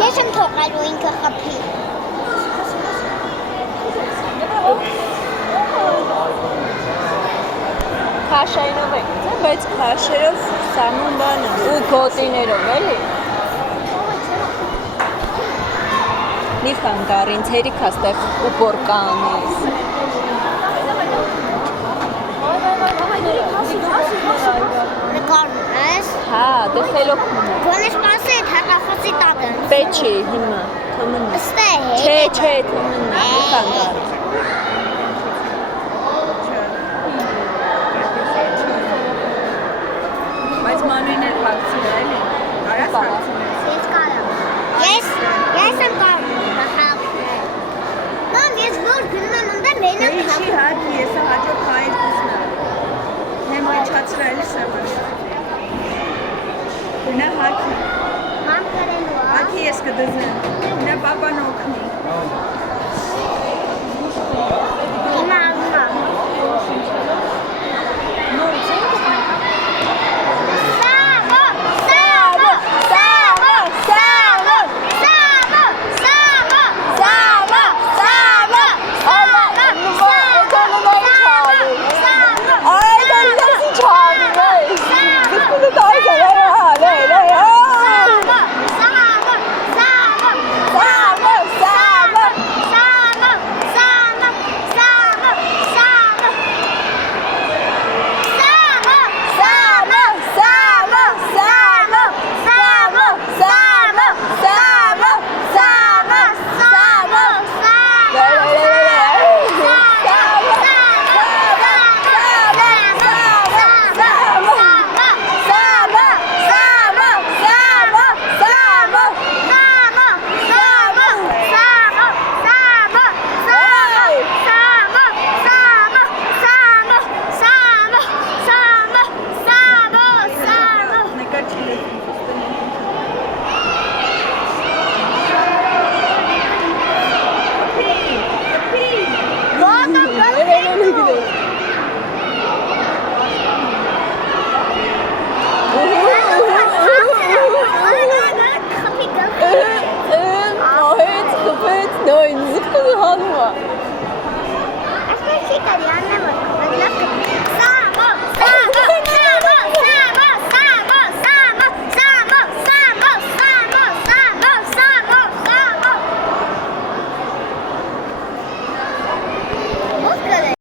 Ես եմ թողալու ինքը խփի։ Քաշայինով եք, բայց քաշերով սամուն բան է ու գոտիներով էլի։ Մի խանգար ինձ հերիք աստեղ ու բորկանես։ Նկարում ես։ Հա, դե խելոքում է։ Գոնե սպասի այդ հեռախոսի տակը։ Պետք չի հիմա, թմն է։ Ստեղ է։ Չէ, թմն է, մի խանգար։ Բայց մանույն էլ հացին է, էլի։ Կարաս հացին է։ Ես կարամ։ Ես եմ կարում։ Մամ, ես որ գնում եմ ընդեմ մենակ հապ։ Չի հաքի, ես հաջող հայր կուսնա։ Նեմա իչացրա էլի սեղան։ Նա հաքի։ Մամ կարելու ա։ Հաքի ես կդզեմ։ Նա պապան օգնի։ Հիմա աղմա։ Italiano